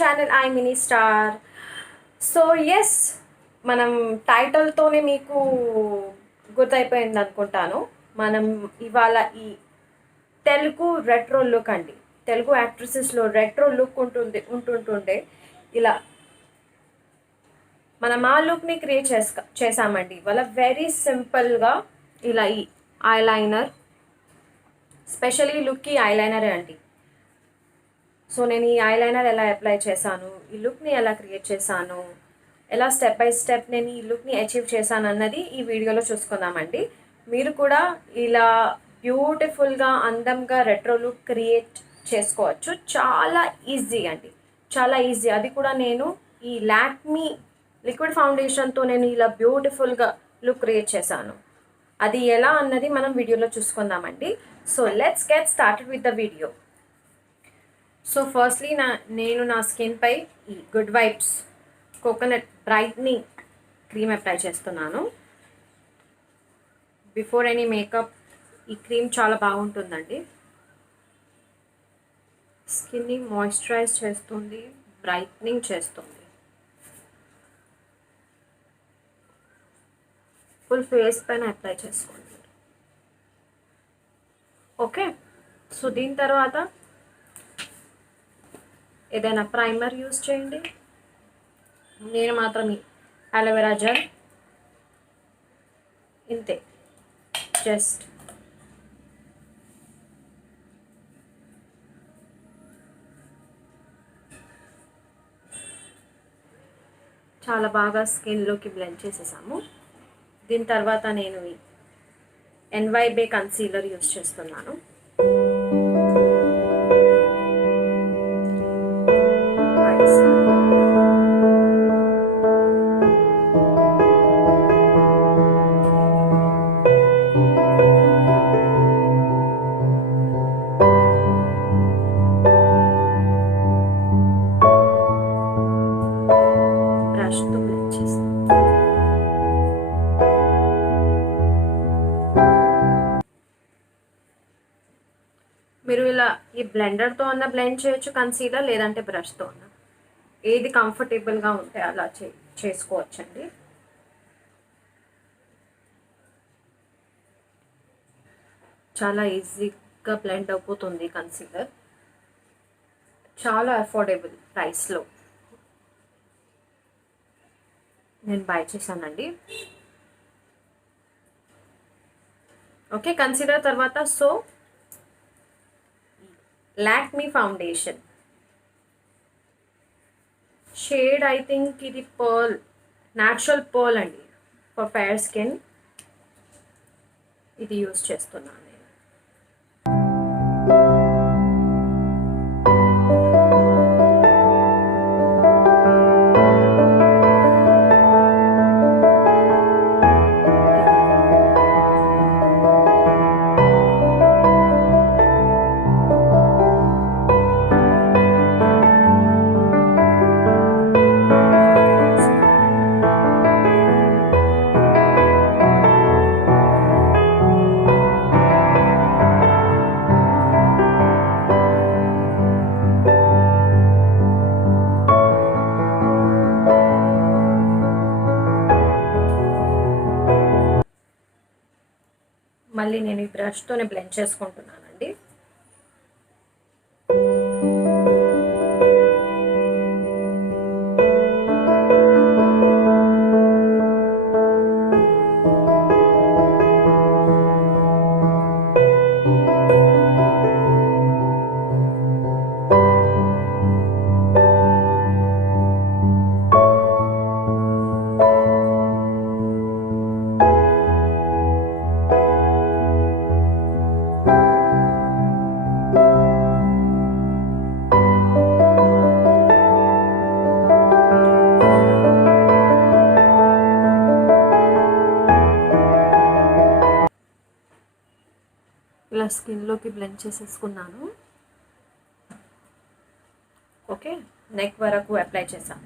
Channel iMiniStar. So yes, మనం టైటిల్తోనే మీకు గుర్తయిపోయింది అనుకుంటాను. మనం ఇవాళ ఈ తెలుగు రెట్రో లుక్ అండి, తెలుగు యాక్ట్రెసెస్లో రెట్రో లుక్ ఉంటుండే ఇలా మనం ఆ లుక్ని క్రియేట్ చేసామండి ఇవాళ. వెరీ సింపుల్గా ఇలా ఈ ఐలైనర్, స్పెషల్లీ లుక్కి ఐలైనరే అండి. సో నేను ఈ ఐలైనర్ ఎలా అప్లై చేశాను, ఈ లుక్ని ఎలా క్రియేట్ చేశాను, ఎలా స్టెప్ బై స్టెప్ నేను ఈ లుక్ని అచీవ్ చేశాను అన్నది ఈ వీడియోలో చూసుకుందామండి. మీరు కూడా ఇలా బ్యూటిఫుల్గా అందంగా రెట్రో లుక్ క్రియేట్ చేసుకోవచ్చు. చాలా ఈజీ అండి, చాలా ఈజీ. అది కూడా నేను ఈ లాక్మీ లిక్విడ్ ఫౌండేషన్తో నేను ఇలా బ్యూటిఫుల్గా లుక్ క్రియేట్ చేశాను. అది ఎలా అన్నది మనం వీడియోలో చూసుకుందామండి. So let's get started with the video. So firstly నేను నా స్కిన్పై ఈ good vibes coconut brightening cream apply చేస్తున్నాను. బిఫోర్ ఎనీ మేకప్ ఈ క్రీమ్ చాలా బాగుంటుందండి. స్కిన్ని మాయిశ్చరైజ్ చేస్తుంది, బ్రైట్నింగ్ చేస్తుంది. ఫుల్ ఫేస్ పైన అప్లై చేసుకోండి. ఓకే, సో దీని తర్వాత ఏదైనా ప్రైమర్ యూజ్ చేయండి. నేను మాత్రం అలోవెరా జెల్, ఇంతే. జస్ట్ చాలా బాగా స్కిన్లోకి బ్లెండ్ చేసేసాము. దీని తర్వాత నేను ఎన్వైబే కన్సీలర్ యూజ్ చేస్తున్నాను. మీరు ఇలా ఈ బ్లెండర్తో అన్న బ్లెండ్ చేయొచ్చు కన్సీలర్, లేదంటే బ్రష్తో అన్న, ఏది కంఫర్టబుల్గా ఉంటే అలా చేసుకోవచ్చండి. చాలా ఈజీగా బ్లెండ్ అయిపోతుంది కన్సీలర్. చాలా అఫోర్డబుల్ ప్రైస్లో నేను బై చేశానండి. ఓకే, కన్సీలర్ తర్వాత సో Lakme foundation shade, I think ఇది పర్ల్, న్యాచురల్ పర్ల్ అండి, ఫర్ ఫెయిర్ స్కిన్. ఇది యూజ్ చేస్తున్నాను నేను. మళ్ళీ నేను ఈ బ్రష్తోనే బ్లెండ్ చేసుకుంటున్నానండి. ఇలా స్కిన్లోకి బ్లెండ్ చేసేసుకున్నాను. ఓకే, నెక్ వరకు అప్లై చేసాం.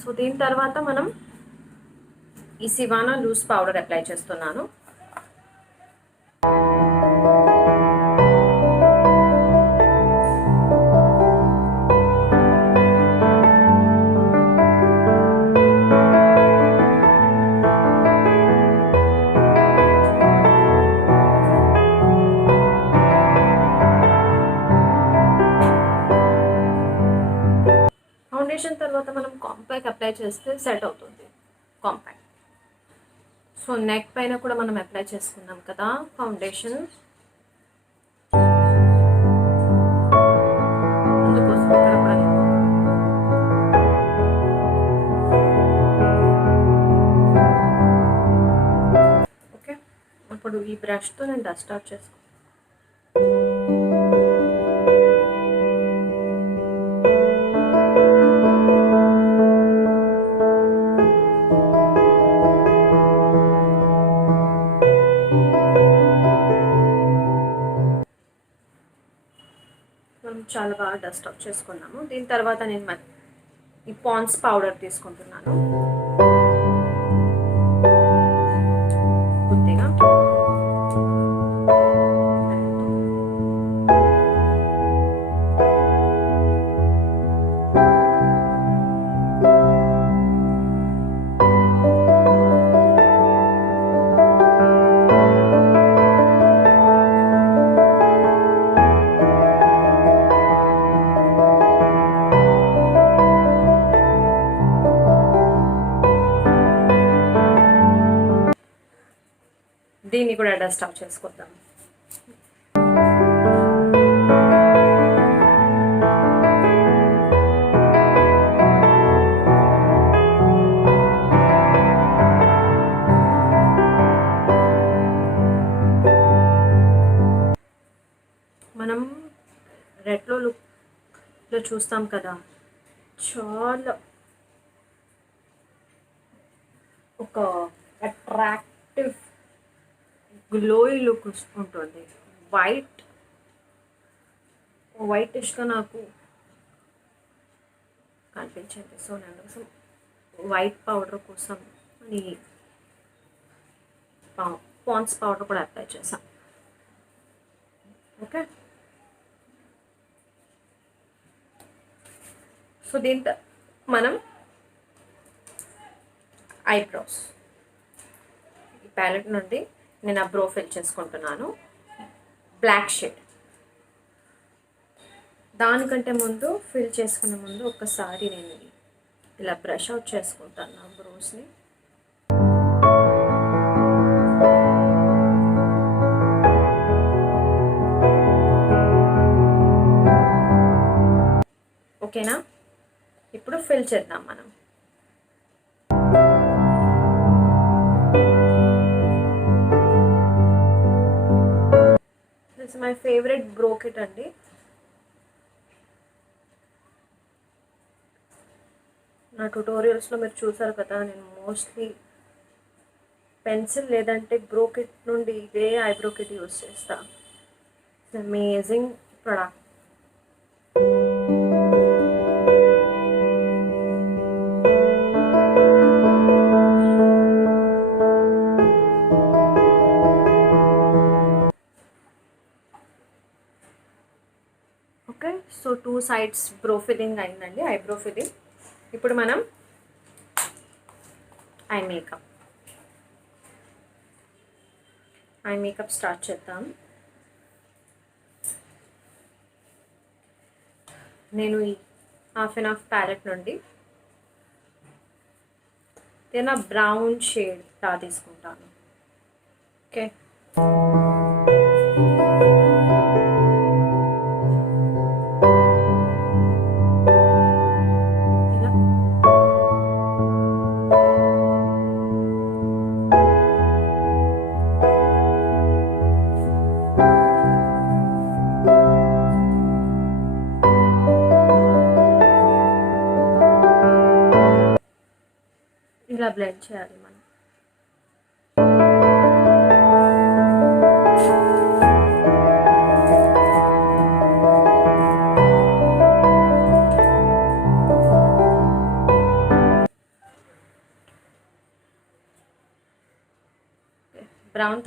సో దీని తర్వాత మనం ఈ సివానా లూజ్ పౌడర్ అప్లై చేస్తున్నాను. ఫౌండేషన్ తర్వాత మనం కాంపాక్ట్ అప్లై చేస్తే సెట్ అవుతుంది కాంపాక్ట్. సో నెక్ పైన కూడా మనం అప్లై చేసుకున్నాం కదా ఫౌండేషన్. అందుకోసం ఇక్కడ కూడా ఓకే. ఇప్పుడు ఈ బ్రష్తో నేను డస్ట్ అవుట్ చేసుకుంటాను. చాలా బాగా డస్ట్ అవుట్ చేసుకున్నాము. దీని తర్వాత నేను ఈ పాండ్స్ పౌడర్ తీసుకుంటున్నాను కొద్దిగా. దీన్ని కూడా డస్ట్ ఆఫ్ చేసుకుందాం. మనం రెట్రో లుక్లో చూస్తాం కదా, చాలా ఒక అట్రాక్టివ్ గ్లోయి లుక్ ఉంటుంది. వైటిష్గా నాకు కనిపించింది. సో నేను కోసం వైట్ పౌడర్ కోసం ఈ పాండ్స్ పౌడర్ కూడా అప్లై చేసాం. ఓకే. సో దీంతో మనం ఐబ్రోస్ ఈ ప్యాలెట్ నుండి నేను ఆ బ్రో ఫిల్ చేసుకుంటున్నాను బ్లాక్ షేడ్. దానికంటే ముందు ఫిల్ చేసుకునే ముందు ఒక్కసారి నేను ఇలా బ్రష్ అవుట్ చేసుకుంటాను నా బ్రోస్ని. ఓకేనా? ఇప్పుడు ఫిల్ చేద్దాం మనం. మై ఫేవరెట్ బ్రో కిట్ అండి. నా ట్యుటోరియల్స్లో మీరు చూసారు కదా, నేను మోస్ట్లీ పెన్సిల్ లేదంటే బ్రో కిట్ నుండి ఇదే ఐబ్రో కిట్ యూస్ చేస్తా. It's amazing product. Okay. So 2 sides bro filling అయిందండి, ఐబ్రో ఫిల్లింగ్. ఇప్పుడు మనం ఐ మేకప్ స్టార్ట్ చేద్దాం. నేను ఈ హాఫ్ అండ్ హాఫ్ ప్యాలెట్ నుండి నేను బ్రౌన్ షేడ్ తీసుకుంటాను. ఓకే. ఇలా బ్లెండ్ చేయాలి మనం. బ్రౌన్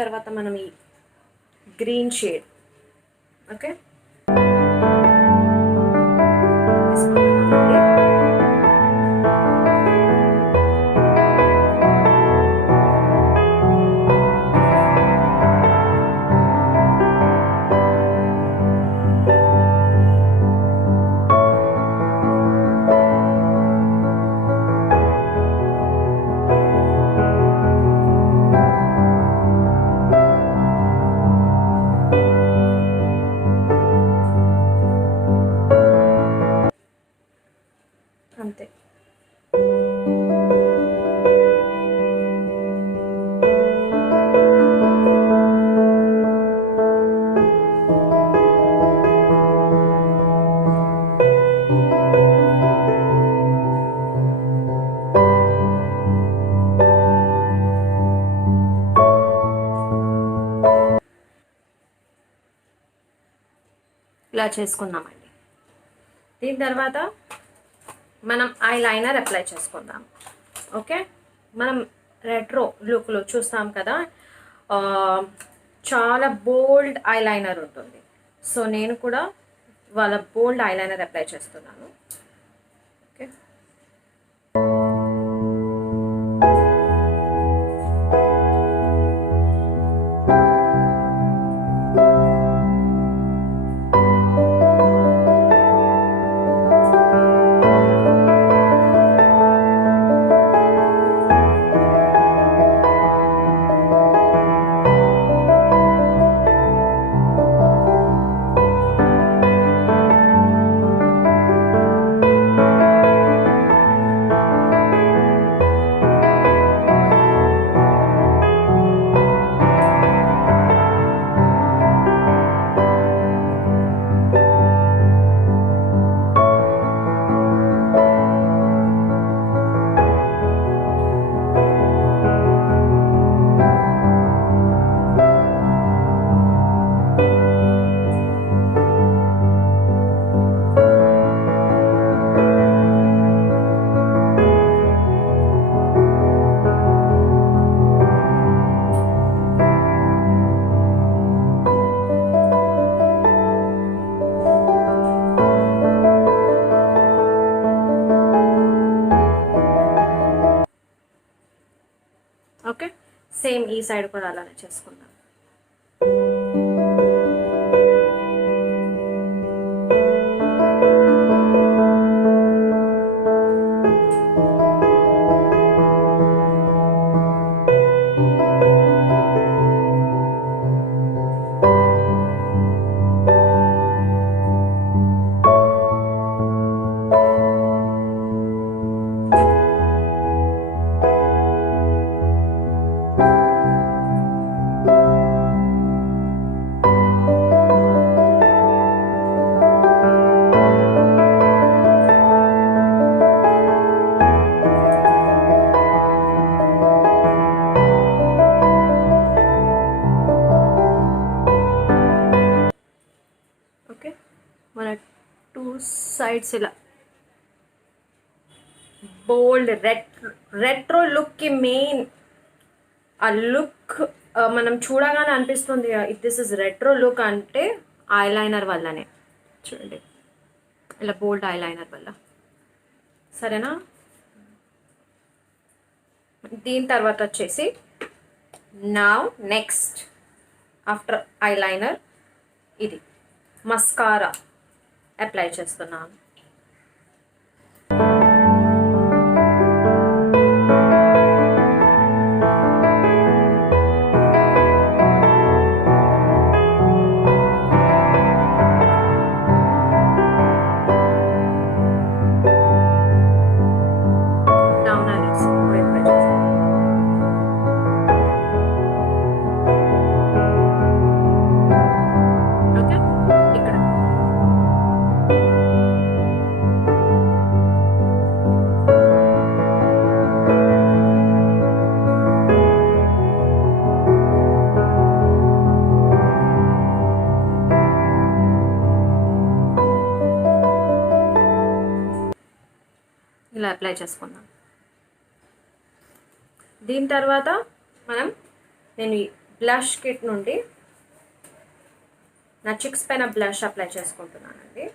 తర్వాత మనం ఈ గ్రీన్ షేడ్. ఓకే. ఇలా చేసుకుందామండి. దీని తర్వాత మనం ఐలైనర్ అప్లై చేసుకుందాం. ఓకే, మనం రెట్రో లుక్లో చూస్తాం కదా, చాలా బోల్డ్ ఐలైనర్ ఉంటుంది. సో నేను కూడా వాళ్ళ బోల్డ్ ఐలైనర్ అప్లై చేస్తున్నాను. ఓకే, ఓకే, సేమ్ ఈ సైడ్ కూడా అలానే చేసుకుందాం. ఓకే, మన టూ సైడ్స్ ఇలా బోల్డ్ రెట్రో లుక్కి మెయిన్ ఆ లుక్ మనం చూడగానే అనిపిస్తుంది దిస్ ఇస్ రెట్రో లుక్ అంటే ఐలైనర్ వల్లనే. చూడండి, ఇలా బోల్డ్ ఐలైనర్ వల్ల. సరేనా, దీని తర్వాత వచ్చేసి నౌ నెక్స్ట్ ఆఫ్టర్ ఐలైనర్ ఇది మస్కారా అప్లై చేస్తున్నాను. ఇలా అప్లై చేసుకుందాం. దీని తర్వాత నేను ఈ బ్లష్ కిట్ నుండి నా చిక్స్ పైన బ్లష్ అప్లై చేసుకుంటున్నానండి.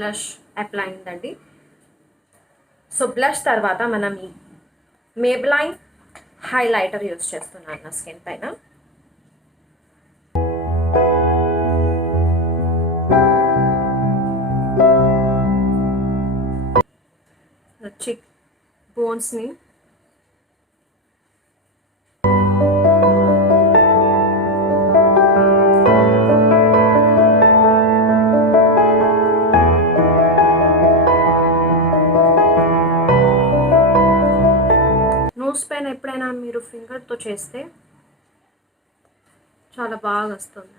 బ్లష్ అప్లై అయిందండి. సో బ్లష్ తర్వాత మనం ఈ Maybelline హైలైటర్ యూస్ చేస్తున్నాను నా స్కిన్ పైన. చిక్ బోన్స్ని ఫింగర్తో చేస్తే చాలా బాగా వస్తుంది.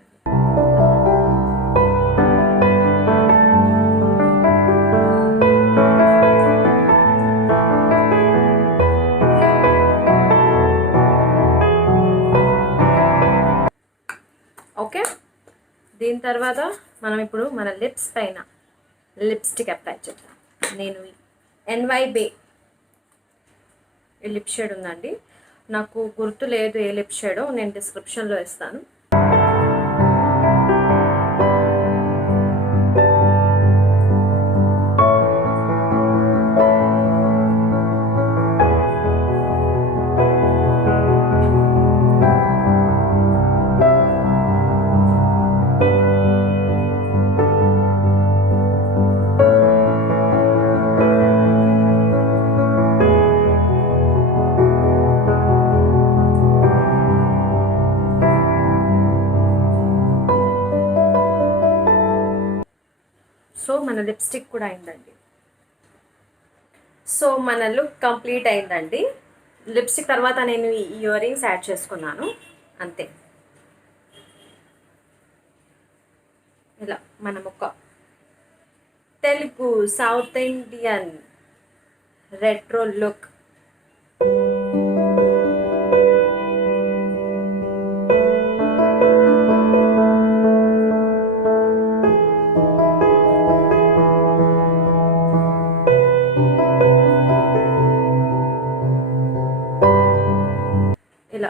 ఓకే, దీని తర్వాత మనం ఇప్పుడు మన లిప్స్ పైన లిప్స్టిక్ అప్లై చేద్దాం. నేను ఎన్వై బే ఈ లిప్ షేడ్ ఉందండి, నాకు గుర్తు లేదు ఏ లిప్ షేడో, నేను డిస్క్రిప్షన్లో ఇస్తాను. సో మన లిప్స్టిక్ కూడా అయిందండి. సో మన లుక్ కంప్లీట్ అయిందండి. లిప్స్టిక్ తర్వాత నేను ఈ ఇయర్ రింగ్స్ యాడ్ చేసుకున్నాను అంతే. ఇలా మనం ఒక Telugu south Indian retro look. ఇలా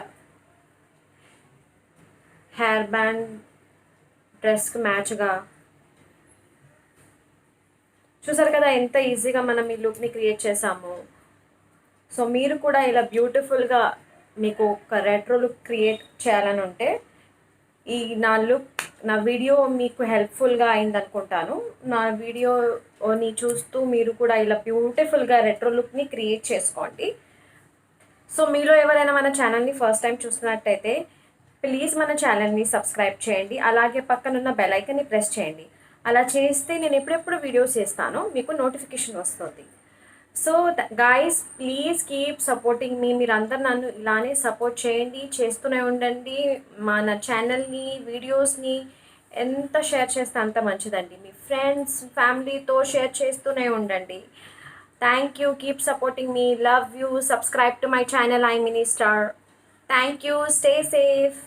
హెయిర్ బ్యాండ్ డ్రెస్కి మ్యాచ్గా చూసారు కదా ఎంత ఈజీగా మనం ఈ లుక్ని క్రియేట్ చేసాము. సో మీరు కూడా ఇలా బ్యూటిఫుల్గా మీకు ఒక రెట్రో లుక్ క్రియేట్ చేయాలని ఉంటే ఈ నా వీడియో మీకు హెల్ప్ఫుల్గా అయింది అనుకుంటాను. నా వీడియోని చూస్తూ మీరు కూడా ఇలా బ్యూటిఫుల్గా రెట్రో లుక్ని క్రియేట్ చేసుకోండి. సో మీలో ఎవరైనా మన ఛానల్ని ఫస్ట్ టైం చూస్తున్నట్టయితే ప్లీజ్ మన ఛానల్ని సబ్స్క్రైబ్ చేయండి, అలాగే పక్కనున్న బెల్ ఐకాన్ని ప్రెస్ చేయండి. అలా చేస్తే నేను ఎప్పుడెప్పుడు వీడియోస్ చేస్తానో మీకు నోటిఫికేషన్ వస్తుంది. So guys please keep supporting me. మీరందరూ నన్ను ఇలానే సపోర్ట్ చేయండి, చేస్తూనే ఉండండి. మన ఛానల్ని వీడియోస్ని ఎంత షేర్ చేస్తే అంత మంచిదండి. మీ ఫ్రెండ్స్ ఫ్యామిలీతో షేర్ చేస్తూనే ఉండండి. Thank you. Keep supporting me. Love you. Subscribe to my channel, iMiniStar. Thank you. Stay safe.